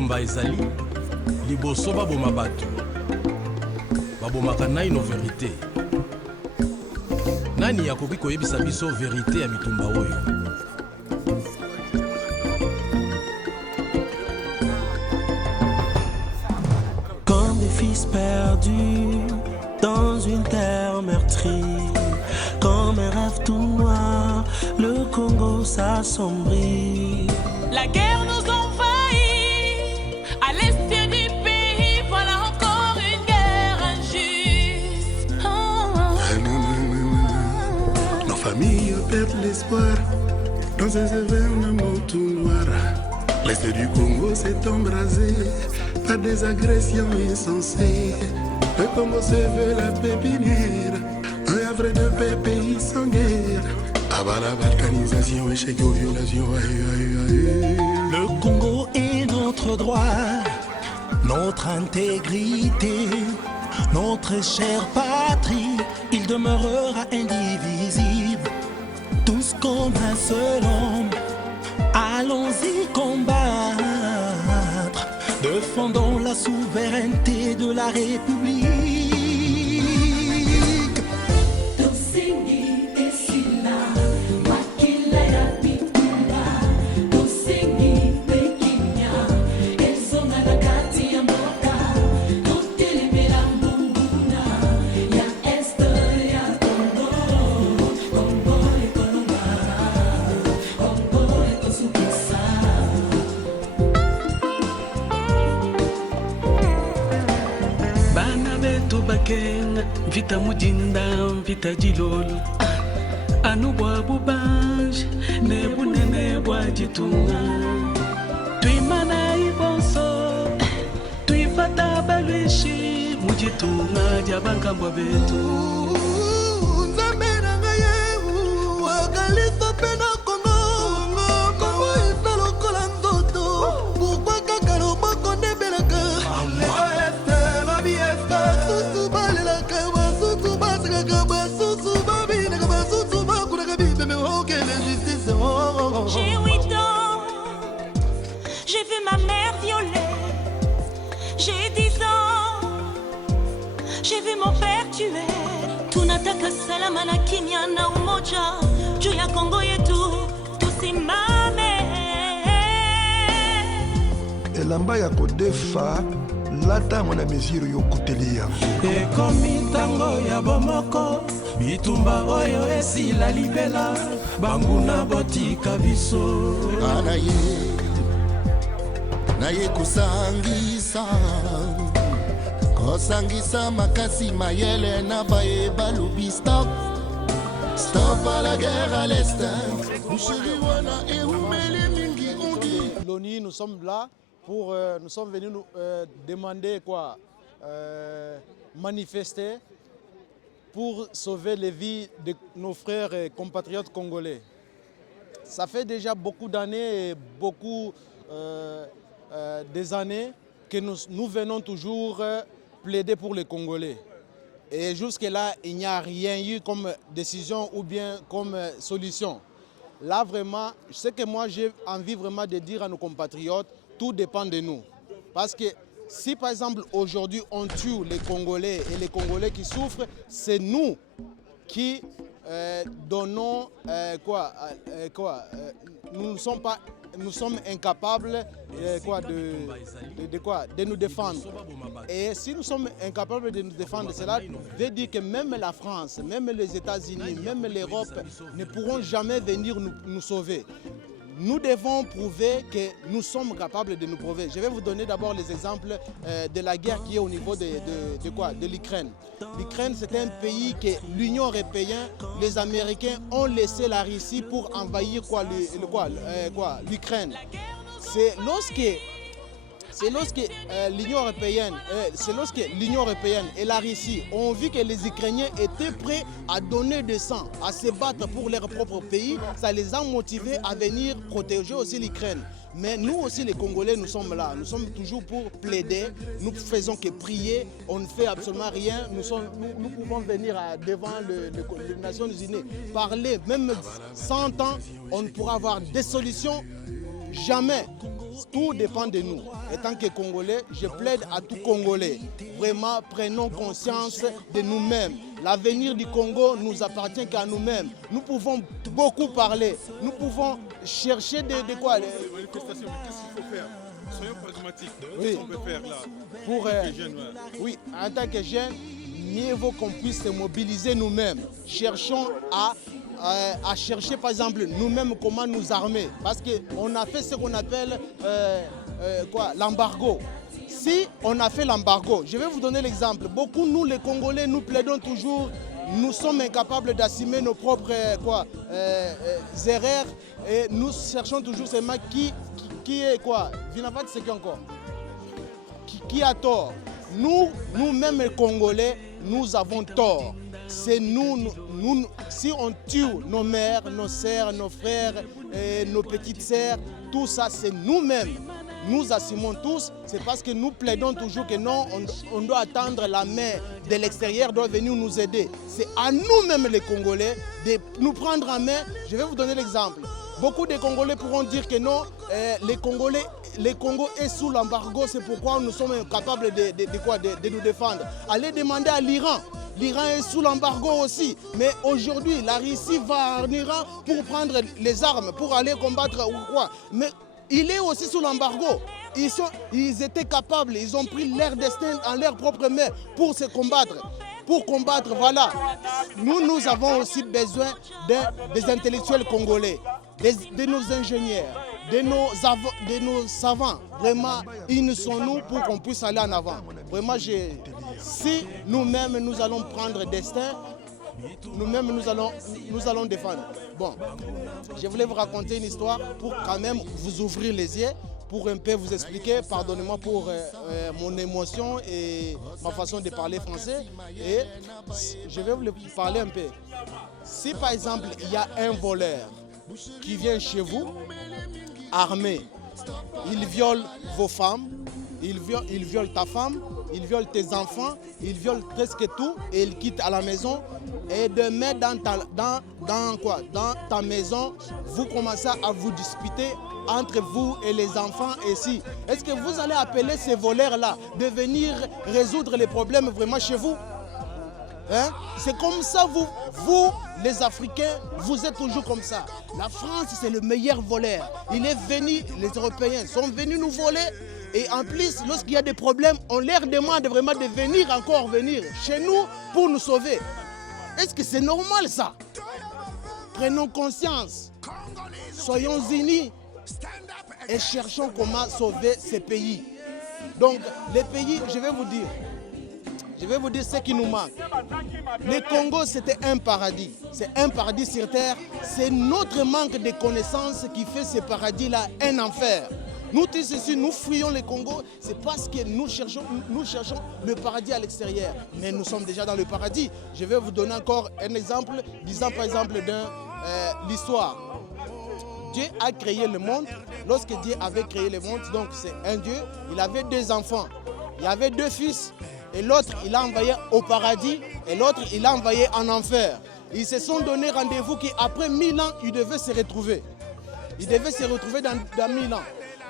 bitumba ezali liboso baboma bato babomaka naino verité. Nani akoki koyebisa biso verité ya bitumba oyo? Comme des fils perdus dans une terre meurtrie, comme un rêve tout noir, le Congo s'assombrit. La guerre nous envahit, à l'est du pays, voilà encore une guerre injuste. Nos familles perdent l'espoir dans ces événements tout noirs. L'est du Congo s'est embrasé par des agressions insensées. Le Congo se veut la pépinière, un havre de paix, pays sans guerre. Avant la balkanisation, échec aux violations, Le Congo est notre droit, notre intégrité, notre chère patrie. Il demeurera indivisible, tous comme un seul homme. Allons-y combattre, défendons la souveraineté de la République. Vita mudinda, vita dilol Anubwa bubanj, nebu nenebwa jitunga Tuimana ibonso, tuifata balwishi Mujitunga, diabanka mbwa betu Nzambena ngayehu, wakalifa pena Kongo Kongo italokola ndoto Pourquoi kakalo bako nebelaka J'ai 8 ans, j'ai vu ma mère violée. J'ai 10 ans, j'ai vu mon père tué. Tunataka salama na kimya na umoja juu ya Kongo yetu, tusimame. Elamba ya kodefa lata mwana mesure yokutelia. Ekomi ntango ya bomoko bitumba oyo esila libela banguna botika biso. Naye kusangisa kosangisa makasi mayele na baye balubi stop à la guerre à l'est. L'ONU, nous sommes là pour nous sommes venus nous demander quoi, manifester pour sauver les vies de nos frères et compatriotes congolais. Ça fait déjà beaucoup d'années, des années que nous venons toujours plaider pour les Congolais. Et jusque-là, il n'y a rien eu comme décision ou bien comme solution. Là, vraiment, ce que moi j'ai envie vraiment de dire à nos compatriotes, tout dépend de nous. Parce que si par exemple aujourd'hui on tue les Congolais et les Congolais qui souffrent, c'est nous qui donnons nous sommes incapables de nous défendre. Et si nous sommes incapables de nous défendre, cela veut dire que même la France, même les États-Unis, même l'Europe ne pourront jamais venir nous sauver. Nous devons prouver que nous sommes capables de nous prouver. Je vais vous donner d'abord les exemples de la guerre qui est au niveau de l'Ukraine. L'Ukraine, c'est un pays que l'Union européenne, les Américains ont laissé la Russie pour envahir l'Ukraine. C'est lorsque l'Union européenne et la Russie ont vu que les Ukrainiens étaient prêts à donner du sang, à se battre pour leur propre pays, ça les a motivés à venir protéger aussi l'Ukraine. Mais nous aussi les Congolais, nous sommes là, nous sommes toujours pour plaider, nous faisons que prier, on ne fait absolument rien, nous pouvons venir devant les Nations Unies, parler, même 100 ans, on pourra avoir des solutions jamais. Tout dépend de nous. Et tant que Congolais, je plaide à tout Congolais. Vraiment, prenons conscience de nous-mêmes. L'avenir du Congo nous appartient qu'à nous-mêmes. Nous pouvons beaucoup parler. Nous pouvons chercher de quoi. Les manifestations, mais qu'est-ce qu'il faut faire? Soyons pragmatiques. Oui. Qu'est-ce qu'on peut faire là? Pour, oui, en tant que jeunes, mieux vaut qu'on puisse se mobiliser nous-mêmes. Cherchons à chercher par exemple nous-mêmes comment nous armer. Parce qu'on a fait ce qu'on appelle l'embargo. Si on a fait l'embargo, je vais vous donner l'exemple. Beaucoup, nous les Congolais, nous plaidons toujours, nous sommes incapables d'assumer nos propres erreurs et nous cherchons toujours seulement qui est quoi. Vinavat, c'est qui encore? Qui a tort? Nous-mêmes les Congolais, nous avons tort. C'est nous, si on tue nos mères, nos sœurs, nos frères, nos petites sœurs, tout ça, c'est nous-mêmes. Nous assumons tous, c'est parce que nous plaidons toujours que non, on doit attendre la main de l'extérieur, doit venir nous aider. C'est à nous-mêmes les Congolais de nous prendre en main. Je vais vous donner l'exemple. Beaucoup de Congolais pourront dire que non, le Congo est sous l'embargo, c'est pourquoi nous sommes incapables de nous défendre. Allez demander à l'Iran. L'Iran est sous l'embargo aussi. Mais aujourd'hui, la Russie va en Iran pour prendre les armes, pour aller combattre ou quoi. Mais il est aussi sous l'embargo. Ils étaient capables, ils ont pris leur destin en leurs propres mains pour se combattre. Pour combattre, voilà. Nous avons aussi besoin des intellectuels congolais, de nos ingénieurs, de nos savants. Vraiment, unissons-nous pour qu'on puisse aller en avant. Vraiment, si nous-mêmes nous allons prendre destin, nous-mêmes nous allons défendre. Bon, je voulais vous raconter une histoire pour quand même vous ouvrir les yeux, pour un peu vous expliquer, pardonnez-moi pour mon émotion et ma façon de parler français. Et je vais vous parler un peu. Si par exemple, il y a un voleur qui vient chez vous, armé, il viole vos femmes, il viole ta femme, il viole tes enfants, il viole presque tout et il quitte à la maison. Et demain, dans ta maison, vous commencez à vous disputer entre vous et les enfants ici. Est-ce que vous allez appeler ces voleurs-là de venir résoudre les problèmes vraiment chez vous? Hein? C'est comme ça, vous, les Africains, vous êtes toujours comme ça. La France, c'est le meilleur voleur. Il est venu, les Européens sont venus nous voler. Et en plus, lorsqu'il y a des problèmes, on leur demande vraiment de venir chez nous pour nous sauver. Est-ce que c'est normal ça? Prenons conscience. Soyons unis et cherchons comment sauver ces pays. Donc, les pays, je vais vous dire ce qui nous manque. Le Congo, c'était un paradis. C'est un paradis sur terre. C'est notre manque de connaissances qui fait ce paradis-là un enfer. Nous tous ici, nous fuyons le Congo, c'est parce que nous cherchons le paradis à l'extérieur. Mais nous sommes déjà dans le paradis. Je vais vous donner encore un exemple, disant par exemple de l'histoire. Dieu a créé le monde. Lorsque Dieu avait créé le monde, donc c'est un Dieu, il avait deux enfants. Il y avait deux fils. Et l'autre, il a envoyé au paradis, et l'autre, il a envoyé en enfer. Ils se sont donné rendez-vous qu'après 1000 ans, ils devaient se retrouver. Ils devaient se retrouver dans 1000 ans.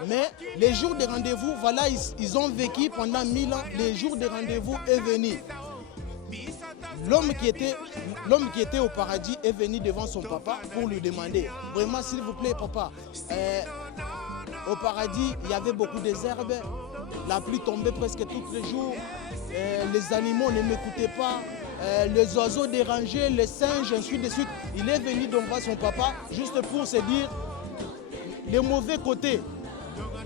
Mais les jours de rendez-vous, voilà, ils ont vécu pendant 1000 ans. Les jours de rendez-vous est venu. L'homme qui était au paradis est venu devant son papa pour lui demander, vraiment s'il vous plaît papa, au paradis il y avait beaucoup d'herbes, la pluie tombait presque tous les jours, les animaux ne m'écoutaient pas, les oiseaux dérangeaient, les singes, ainsi de suite. Il est venu devant son papa juste pour se dire les mauvais côtés.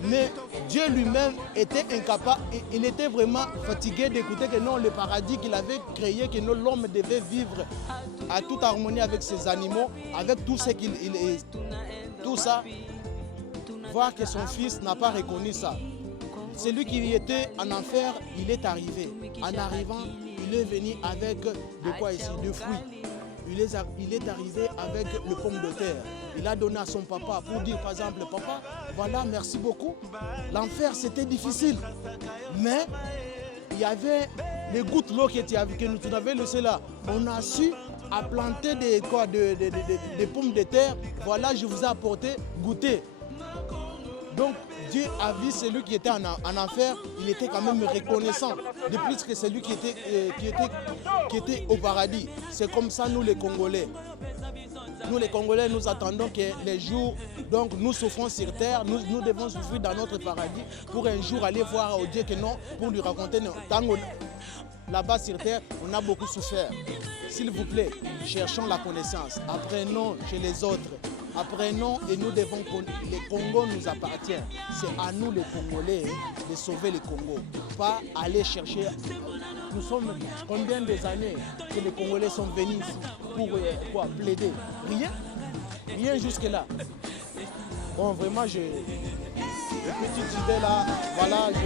Mais Dieu lui-même était incapable, il était vraiment fatigué d'écouter que non, le paradis qu'il avait créé, que l'homme devait vivre à toute harmonie avec ses animaux, avec tout ce qu'il est, tout ça, voir que son fils n'a pas reconnu ça. Celui qui était en enfer, il est arrivé. En arrivant, il est venu avec de quoi ici, de fruits. Il est arrivé avec le pomme de terre. Il a donné à son papa pour dire par exemple, papa, voilà, merci beaucoup. L'enfer, c'était difficile. Mais il y avait les gouttes d'eau que nous avons laissées là. On a su à planter des pommes de terre. Voilà, je vous ai apporté, goûter. Donc Dieu a vu celui qui était en enfer, il était quand même reconnaissant de plus que celui qui était au paradis. C'est comme ça nous les Congolais. Nous les Congolais, nous attendons que les jours, donc nous souffrons sur terre, nous devons souffrir dans notre paradis pour un jour aller voir au Dieu que non, pour lui raconter non. Là-bas sur terre, on a beaucoup souffert. S'il vous plaît, cherchons la connaissance, apprenons chez les autres. Apprenons et nous devons, le Congo nous appartient. C'est à nous les Congolais de sauver le Congo. Pas aller chercher. Nous sommes combien des années que les Congolais sont venus ici pour plaider? Rien. Rien jusque-là. Bon, vraiment, j'ai une petite idée là. Voilà, je...